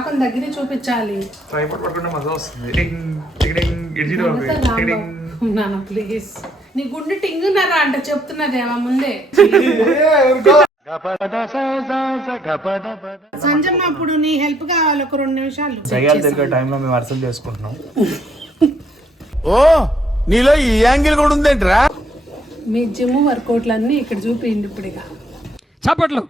పాకం దగ్గర చూపించాలి. ట్రైపాడ్ పట్టుకుంటే మజా వస్తుంది. ప్లీజ్ నీ గుండె టింగున్నారా అంటే చెప్తున్నదేమో ముందే. సంజమ్మ అప్పుడు నీ హెల్ప్ కావాలి ఒక 2 నిమిషాలు. దయ్యాలు తిరిగే టైంలో మేము అర్థం చేసుకుంటున్నాం. ఓ నీలో ఈ యాంగిల్ కూడా ఉందేంట్రా? మీ జిమ్ వర్కౌట్లు అన్ని ఇక్కడ చూపించండి ఇప్పుడు. ఇక చప్పట్లు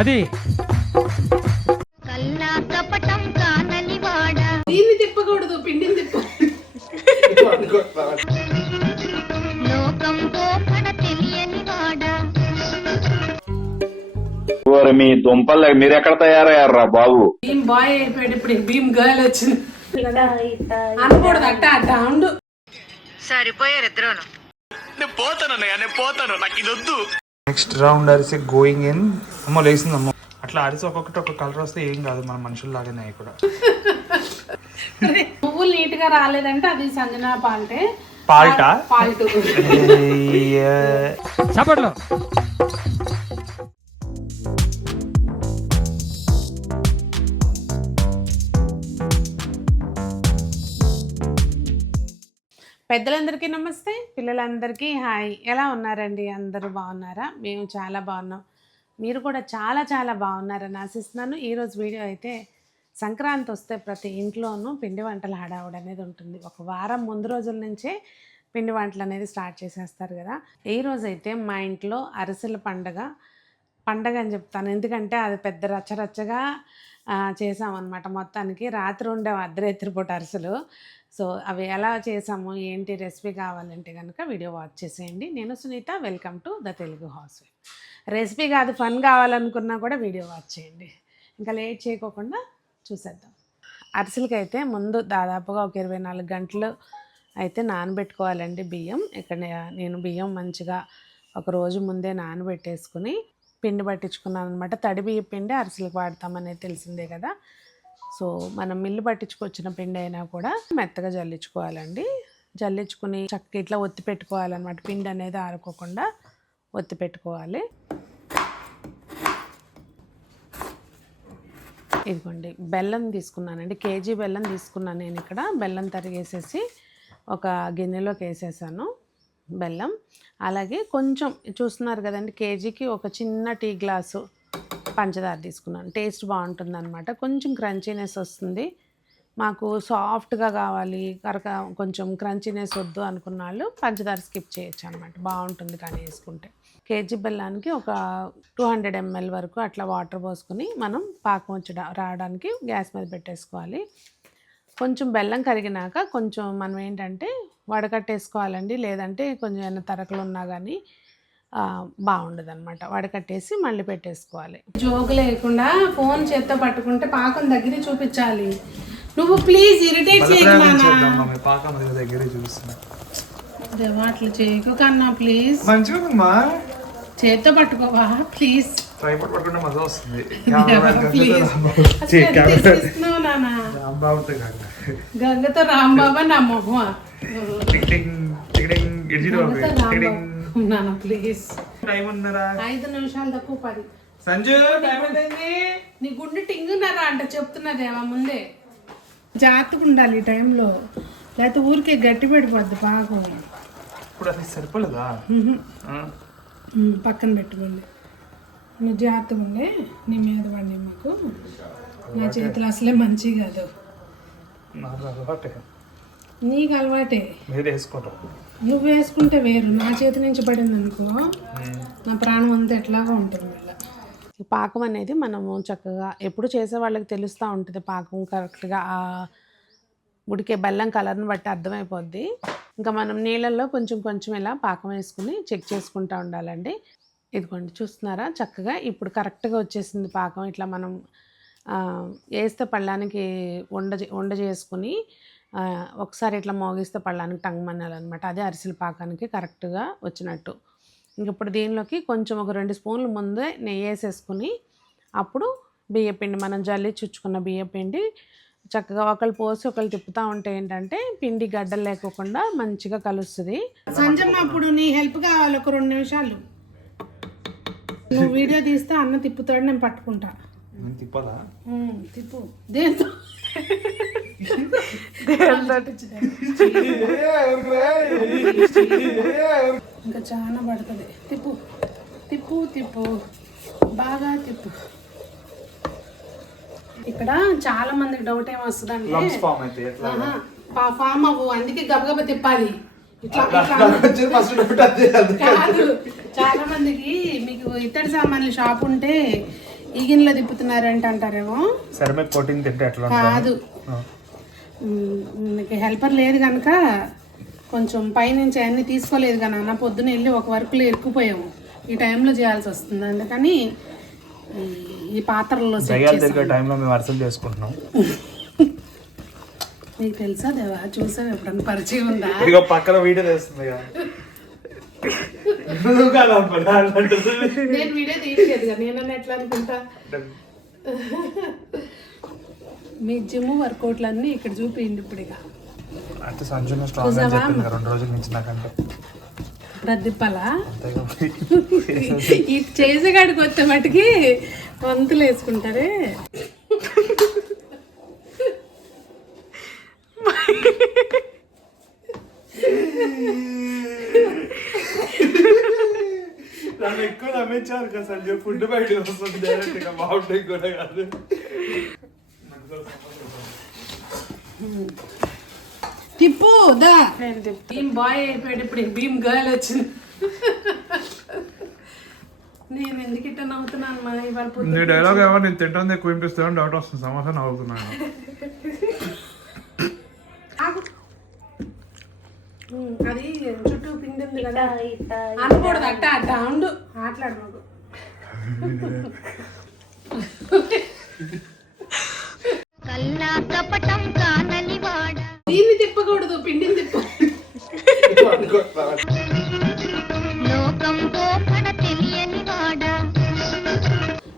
అది దీన్ని తిప్పకూడదు, పిండిని తిప్ప. మీ దుంపలు మీరు ఎక్కడ తయారయ్యారా బాబు? భీమ్ బాయ్ అయిపోయాడు ఇప్పుడు. భీమ్ గర్ల్ వచ్చింది అనకూడదు. అట్ట అట్ట ఉండు. సరిపోయారు ఇద్దరును. నేను పోతాను నాకు ఇది వద్దు. నెక్స్ట్ రౌండ్ అరిసి గోయింగ్ ఇన్. అమ్మో లేసింది అమ్మో. అట్లా అరిసి ఒక్కొక్కటి ఒక కలర్ వస్తే ఏం కాదు, మన మనుషుల్లాగానే అవి కూడా. పువ్వులు నీట్ గా రాలేదంటే అది సంజనా పాల్టే. పాల్టా పాల్టు. చప్పట్లు పెద్దలందరికీ నమస్తే, పిల్లలందరికీ హాయ్. ఎలా ఉన్నారండి? అందరూ బాగున్నారా? మేము చాలా బాగున్నాం. మీరు కూడా చాలా చాలా బాగున్నారని ఆశిస్తున్నాను. ఈరోజు వీడియో అయితే సంక్రాంతి వస్తే ప్రతి ఇంట్లోనూ పిండి వంటల హడావుడి అనేది ఉంటుంది. ఒక వారం ముందు రోజుల నుంచే పిండి వంటలు అనేది స్టార్ట్ చేసేస్తారు కదా. ఈ రోజైతే మా ఇంట్లో అరిసెల పండగ అని చెప్తాను, ఎందుకంటే అది పెద్ద రచ్చరచ్చగా చేసామన్నమాట. మొత్తానికి రాత్రి ఉండే అర్ధరాత్రి పూట అరిసెలు. సో అవి ఎలా చేసాము ఏంటి రెసిపీ కావాలంటే కనుక వీడియో వాచ్ చేసేయండి. నేను Sunitha, welcome to the Telugu housewife. Recipe కాదు, ఫన్ కావాలనుకున్నా కూడా వీడియో వాచ్ చేయండి. ఇంకా లేట్ చేయకోకుండా చూసేద్దాం. అరిసెలకైతే ముందు దాదాపుగా ఒక 24 గంటలు అయితే నానబెట్టుకోవాలండి బియ్యం. ఇక్కడ నేను బియ్యం మంచిగా ఒక రోజు ముందే నానబెట్టేసుకుని పిండి పట్టించుకున్నాను అనమాట. తడి బియ్య పిండి అరిసెలకు వాడతామనేది తెలిసిందే కదా. సో మనం మిల్లు పట్టించుకొచ్చిన పిండి అయినా కూడా మెత్తగా జల్లించుకోవాలండి. జల్లించుకుని చక్కగా ఇట్లా ఒత్తి పెట్టుకోవాలన్నమాట. పిండి అనేది ఆరుకోకుండా ఒత్తి పెట్టుకోవాలి. ఇదిగోండి బెల్లం తీసుకున్నానండి, కేజీ బెల్లం తీసుకున్నాను నేను. ఇక్కడ బెల్లం తరిగేసేసి ఒక గిన్నెలోకి వేసేసాను బెల్లం. అలాగే కొంచెం చూస్తున్నారు కదండి, కేజీకి ఒక చిన్న టీ గ్లాసు పంచదార తీసుకున్నాను. టేస్ట్ బాగుంటుంది అనమాట. కొంచెం క్రంచీనెస్ వస్తుంది. మాకు సాఫ్ట్గా కావాలి, కొంచెం క్రంచీనెస్ వద్దు అనుకున్న వాళ్ళు పంచదార స్కిప్ చేయొచ్చు అనమాట. బాగుంటుంది కానీ వేసుకుంటే. కేజీ బెల్లానికి ఒక 200 ml వరకు అట్లా వాటర్ పోసుకొని మనం పాకం రావడానికి గ్యాస్ మీద పెట్టేసుకోవాలి. కొంచెం బెల్లం కరిగినాక కొంచెం మనం ఏంటంటే వడకట్టేసుకోవాలండి. లేదంటే కొంచెం ఏమైనా తరకలు ఉన్నా కానీ బాగుండదు అనమాట. వడకట్టేసి మళ్ళీ పెట్టేసుకోవాలి. జోకు లేకుండా ఫోన్ చేత్తో పట్టుకుంటే పాకం దగ్గర చూపించాలి. నువ్వు ప్లీజ్ ఇరిటేట్ చేయకు అట్లా చేయకు కన్నా ప్లీజ్. మంచిగా చేత్తో పట్టుకోవా ప్లీజ్. ట్రైపాడ్ పట్టుకుంటే మజా వస్తుంది. గంగతో రాంబాబా నా మొహమా ప్లీజ్. 5 నిమిషాలు తక్కువ 10. సంజు నీ గుండె టింగున్నారా అంటే చెప్తున్నదేమో ముందే. జాగ్రత్తగా ఉండాలి ఈ టైంలో, లేకపోతే ఊరికే గట్టి పడిపోద్ది పాకం. ఇప్పుడు అది సరిపోలేదా? పక్కన పెట్టుకోండి. నువ్వు జాగ్రత్తగా ఉండే, నీ మీద పడి మాకు. నా చేతులు అసలే మంచి కాదు. నీకు అలవాటే, నువ్వు వేసుకుంటే వేరు. నా చేతి నుంచి పడింది అనుకో నా ప్రాణం అంతా ఎట్లాగా ఉంటుంది. మళ్ళీ పాకం అనేది మనము చక్కగా ఎప్పుడు చేసే వాళ్ళకి తెలుస్తూ ఉంటుంది. పాకం కరెక్ట్గా ఆ ఉడికే బెల్లం కలర్ని బట్టి అర్థమైపోద్ది. ఇంకా మనం నీళ్ళల్లో కొంచెం ఇలా పాకం వేసుకుని చెక్ చేసుకుంటూ ఉండాలండి. ఇదిగోండి చూస్తున్నారా చక్కగా ఇప్పుడు కరెక్ట్గా వచ్చేసింది పాకం. ఇట్లా మనం వేస్తే పళ్ళానికి వండ చేసుకుని ఒకసారి ఇట్లా మోగిస్తే పళ్ళానికి టంగమనాలన్నమాట. అదే అరిసెల పాకానికి కరెక్ట్గా వచ్చినట్టు. ఇంక ఇప్పుడు దీనిలోకి కొంచెం ఒక 2 స్పూన్లు ముందే నెయ్యి వేసేసుకుని అప్పుడు బియ్యపిండి మనం జల్లి చుచ్చుకున్న బియ్యపిండి చక్కగా ఒకళ్ళు పోసి ఒకళ్ళు తిప్పుతూ ఉంటే ఏంటంటే పిండి గడ్డలు లేకోకుండా మంచిగా కలుస్తుంది. సంజమ్మ అప్పుడు నీ హెల్ప్ కావాలి ఒక 2 నిమిషాలు. నువ్వు వీడియో తీస్తే అన్న తిప్పుతాడు, నేను పట్టుకుంటా. నేను తిప్పాలా? తిప్పు దేంతో ఇంకా చాలా పడుతుంది. తిప్పు తిప్పు తిప్పు బాగా తిప్పు. ఇక్కడ చాలా మందికి డౌట్ ఏమొస్తుందంటే ఫామ్ అవ్వు, అందుకే గబగబా తిప్పాలి. ఇట్లా కాదు, చాలా మందికి మీకు ఇత్తడి సామాన్లు షాప్ ఉంటే ఈ గిన్నెలో తిప్పుతున్నారంట అంటారేమో. సరే మీకు కొట్టింది తింటే ఎట్లా? కాదు, మీకు హెల్పర్ లేదు కనుక కొంచెం పైనుంచి అన్నీ తీసుకోలేదు కానీ అన్న పొద్దున వెళ్ళి ఒక వర్క్లో ఇరుక్కుపోయాము. ఈ టైంలో చేయాల్సి వస్తుంది, అందుకని ఈ పాత్రల్లో టైంలో మేము అర్సలు చేసుకుంటున్నాం. నీకు తెలుసా దేవా? చూసావు ఎప్పుడన్నా? పరిచయం ఉందా? ఇక పక్కన వీడియో తెస్తుంది నేను వీడియో తీయలేదు కదా, నేనన్నా ఎట్లా అనుకుంటా. మీ జిమ్ వర్కౌట్లు అన్నీ ఇక్కడ చూపించండి ఇప్పుడు. ఇక అంటే సంజున స్ట్రాంగ్ అని చెప్పింది 2 రోజుల నుంచి నాకంటే. ప్రతిప్పలా ఇది చేసేగాడికి వచ్చే మటుకి వంతులు వేసుకుంటారే. నన్ను ఎక్కువ నమ్మించారు కదా సంజయ్. ఫుడ్ బయట వస్తుంది డైరెక్ట్గా, బాగుంటాయి కూడా కాదు. తిప్పు దా. భీమ్ బాయ్ అయిపోయాడు ఇప్పుడు, భీమ్ గర్ల్ వచ్చింది. నేను ఎందుకు ఇట్లా నవ్వుతున్నాను మా ఇవాళ? నీ డైలాగ్ ఏమో నేను తింటాను ఎక్కువ వినిపిస్తాను డౌట్ వస్తుంది. సమాధానం నవ్వుతున్నాను. అది చుట్టూ పిండి ఉంది కదా, అనకూడదు. అట్ట అట్ట ఉండు, ఆటలాడు. దీన్ని తిప్పకూడదు, పిండిని తిప్ప.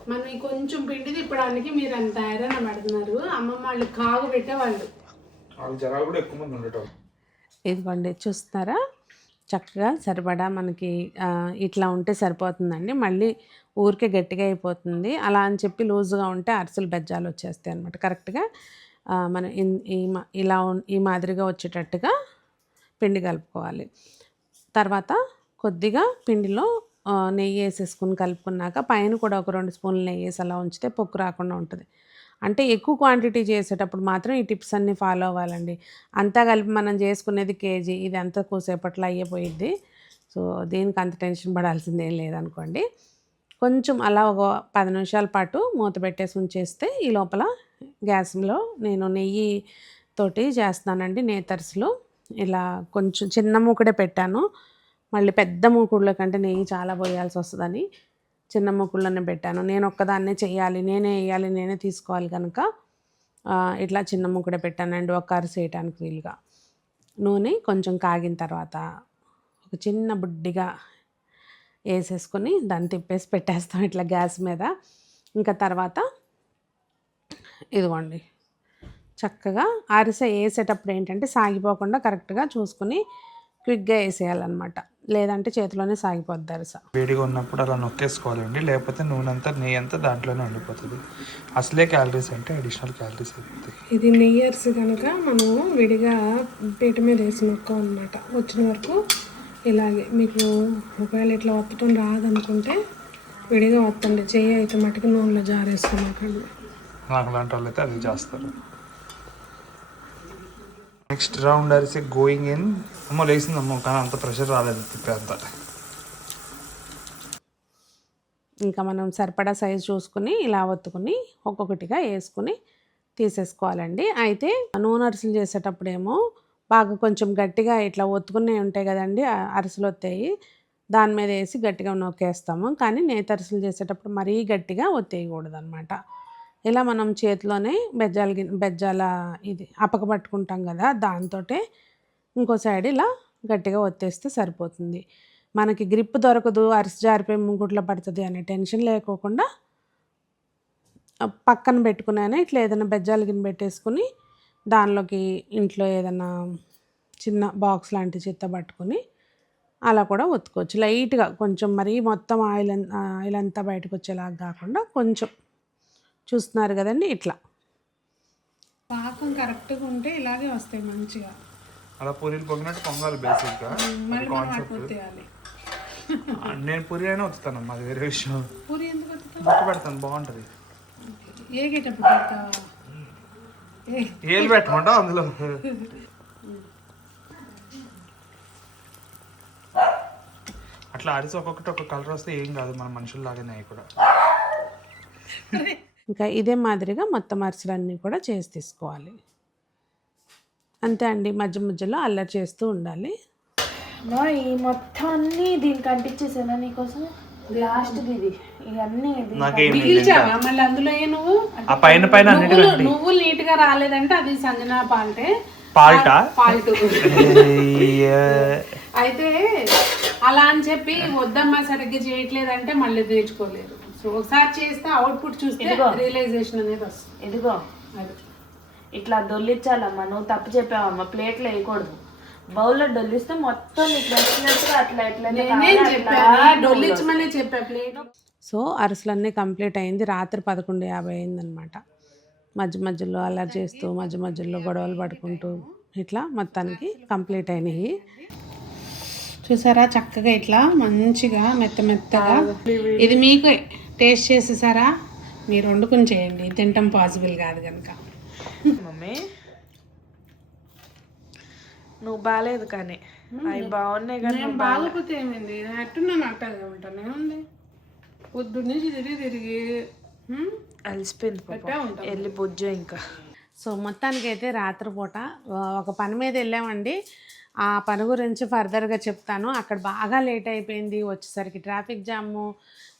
మనం కొంచెం పిండి తిప్పడానికి మీరు అంత ఐరన్ పడుతున్నారు. అమ్మమ్మ వాళ్ళు కాగు పెట్టేవాళ్ళు. జనాలు కూడా ఎక్కువ మంది ఉండటం. ఇదిగోండి చూస్తారా, చక్కగా సరిపడా మనకి ఇట్లా ఉంటే సరిపోతుందండి. మళ్ళీ ఊరికే గట్టిగా అయిపోతుంది. అలా అని చెప్పి లూజ్గా ఉంటే అరిసెలు బెజ్జాలు వచ్చేస్తాయి అనమాట. కరెక్ట్గా మనం ఇలా ఈ మాదిరిగా వచ్చేటట్టుగా పిండి కలుపుకోవాలి. తర్వాత కొద్దిగా పిండిలో నెయ్యి వేసేసుకుని కలుపుకున్నాక పైన కూడా ఒక 2 స్పూన్లు నెయ్యి వేసి అలా ఉంచితే పొక్కు రాకుండా ఉంటుంది. అంటే ఎక్కువ క్వాంటిటీ చేసేటప్పుడు మాత్రం ఈ టిప్స్ అన్నీ ఫాలో అవ్వాలండి. అంతా కలిపి మనం చేసుకునేది కేజీ, ఇది అంతా కూసేపట్లో అయిపోయిద్ది. సో దీనికి అంత టెన్షన్ పడాల్సింది ఏం లేదనుకోండి. కొంచెం అలా ఒక 10 నిమిషాల పాటు మూత పెట్టేసి ఉంచేస్తే ఈ లోపల గ్యాస్లో నేను నెయ్యి తోటి చేస్తున్నానండి నేతర్సులు. ఇలా కొంచెం చిన్న మూకుడే పెట్టాను, మళ్ళీ పెద్ద మూకుడులో కంటే నెయ్యి చాలా పోయాల్సి వస్తుందని చిన్న మూకుడులోనే పెట్టాను. నేను ఒక్కదాన్నే చెయ్యాలి, నేనే వేయాలి, నేనే తీసుకోవాలి కనుక ఇట్లా చిన్న మూకుడే పెట్టానండి, ఒక అరిసె వేయటానికి వీలుగా. నూనె కొంచెం కాగిన తర్వాత ఒక చిన్న బుడ్డిగా వేసేసుకొని దాన్ని తిప్పేసి పెట్టేస్తాం ఇట్లా గ్యాస్ మీద. ఇంకా తర్వాత ఇదిగోండి చక్కగా అరిసె వేసేటప్పుడు ఏంటంటే సాగిపోకుండా కరెక్ట్గా చూసుకుని క్విక్గా వేసేయాలన్నమాట, లేదంటే చేతిలోనే సాగిపోద్ది అరిసె. వేడిగా ఉన్నప్పుడు అలా నొక్కేసుకోవాలండి, లేకపోతే నూనె అంతా నెయ్యి అంతా దాంట్లోనే ఉండిపోతుంది. అసలే క్యాలరీస్ అంటే అడిషనల్ క్యాలరీస్ అయిపోతాయి. ఇది నెయ్యి అరిసె కనుక మనము విడిగా పీట మీద వేసి నొక్కామన్నమాట. వచ్చిన వరకు ఇలాగే. మీకు ఒకవేళ ఇట్లా ఒత్తటం రాదనుకుంటే విడిగా వత్తండి, చెయ్యి అయితే మటుకు నూనెలో జారేసుకున్నాకండి. నాకు లాంటి వాళ్ళు అయితే అది చేస్తారు. Next round arise going in. అమ్మో లేసిందమ్మో, కానీ అంత ప్రెషర్ రాలేదు తిప్పే అంత. ఇంకా మనం సరిపడా సైజు చూసుకుని ఇలా ఒత్తుకుని ఒక్కొక్కటిగా వేసుకుని తీసేసుకోవాలండి. అయితే నూనె అరిసెలు చేసేటప్పుడేమో బాగా కొంచెం గట్టిగా ఇట్లా ఒత్తుకునే ఉంటాయి కదండి అరిసెలు వస్తాయి, దాని మీద వేసి గట్టిగా నొక్కేస్తాము. కానీ నేతరిసెలు చేసేటప్పుడు మరీ గట్టిగా ఒత్తేయకూడదు అనమాట. ఇలా మనం చేతిలోనే బెజ్జాల ఇది అపక పట్టుకుంటాం కదా, దాంతో ఇంకో సైడ్ ఇలా గట్టిగా ఒత్తేస్తే సరిపోతుంది. మనకి గ్రిప్ దొరకదు, అరిసె జారిపోయి మూకుట్లో పడుతుంది అనే టెన్షన్ లేకోకుండా పక్కన పెట్టుకున్నాను. ఇట్లా ఏదైనా బెజ్జాల గిన్నె పెట్టేసుకుని దానిలోకి ఇంట్లో ఏదైనా చిన్న బాక్స్ లాంటి చిత్త పట్టుకొని అలా కూడా ఒత్తుకోవచ్చు. లైట్గా కొంచెం మరీ మొత్తం ఆయిల్ అంతా బయటకు వచ్చేలాగా కాకుండా కొంచెం చూస్తున్నారు కదండి ఇట్లా పాకం కరెక్ట్గా ఉంటే ఇలాగే వస్తాయి మంచిగా. అలా పూరీలు పొంగినట్టు పొంగాలి బేసిక్గా. మళ్ళీ మనం అటు తీయాలి. నేను పూరి అయినా వస్తాను, మాది వేరే విషయం. పూరి ఎందుకు వత్తుతావు? బొక్క పెడతాను, బాగుంటుంది. ఏగేటప్పుడు పెడతావా? ఏలు పెట్టమంటావు అందులో. అట్లా అరిసి ఒక్కొక్కటి ఒక కలర్ వస్తే ఏం కాదు, మన మనుషుల్లాగానే అవి కూడా. ఇంకా ఇదే మాదిరిగా మొత్తం అరిసెలన్నీ కూడా చేసి తీసుకోవాలి. అంతే అండి, మధ్య మధ్యలో అల్లరి చేస్తూ ఉండాలి. ఈ మొత్తం అన్ని దీనికి అంటించేసానా నీకోసం? లాస్ట్ ఇది ఇవన్నీ మిగిల్చావా మళ్ళీ అందులో? నువ్వు ఆ పైన పైన నువ్వులు నీట్ గా రాలేదంటే అది సంజనా పాల్టే పాల్టా పాల్టు. అయితే అలా అని చెప్పి వద్దమ్మా సరిగ్గా చేయట్లేదంటే మళ్ళీ నేర్చుకోలేదు. సో ఒకసారి చేస్తే అవుట్పుట్ చూస్తే రియలైజేషన్ అనేది వస్తుంది. ఇదిగో ఇట్లా దొల్లించాలమ్మా. నువ్వు తప్పు చెప్పావమ్మా, ప్లేట్లో వేయకూడదు. బౌల్లో డొల్లిస్తే మొత్తం నీకు నచ్చినట్టుగా అట్లా డొల్లించమనే చెప్పా ప్లేట్. సో అరిసెలన్నీ కంప్లీట్ అయింది. రాత్రి 11:50 అయిందనమాట. మధ్య మధ్యలో అలా చేస్తూ మధ్య మధ్యలో గొడవలు పడుకుంటూ ఇట్లా మొత్తానికి కంప్లీట్ అయినాయి. చూసారా చక్కగా ఇట్లా మంచిగా మెత్తగా. ఇది మీకు టేస్ట్ చేసేసారా? మీరు వండుకుని చేయండి, తినటం పాసిబుల్ కాదు కనుక. మమ్మీ నువ్వు బాగాలేదు కానీ అవి బాగున్నాయి కానీ నేను బాగోపోతే ఏమైంది? నేను ఎట్టున్నాను అట్టగా ఉంటాను. ఏముంది, పొద్దు నుంచి తిరిగి అలసిపోయింది వెళ్ళి బుజ్జు ఇంకా. సో మొత్తానికి అయితే రాత్రిపూట ఒక పని మీద వెళ్ళామండి. ఆ పని గురించి ఫర్దర్గా చెప్తాను. అక్కడ బాగా లేట్ అయిపోయింది, వచ్చేసరికి ట్రాఫిక్ జాము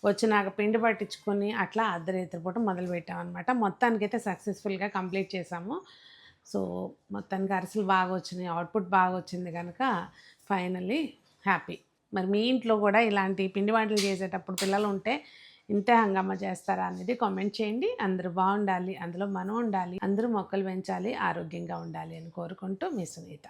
వచ్చి నాకు పిండి పట్టించుకొని అట్లా అర్ధరాత్రిపూట మొదలు పెట్టామన్నమాట. మొత్తానికి అయితే సక్సెస్ఫుల్గా కంప్లీట్ చేసాము. సో మొత్తానికి అరిసెలు బాగా వచ్చినాయి, అవుట్పుట్ బాగా వచ్చింది కనుక ఫైనల్లీ హ్యాపీ. మరి మీ ఇంట్లో కూడా ఇలాంటి పిండి వంటలు చేసేటప్పుడు పిల్లలు ఉంటే ఇంతే హంగామా చేస్తారా అనేది కామెంట్ చేయండి. అందరూ బాగుండాలి, అందులో మనం ఉండాలి, అందరూ మొక్కలు పెంచాలి, ఆరోగ్యంగా ఉండాలి అని కోరుకుంటూ మీ సునీత.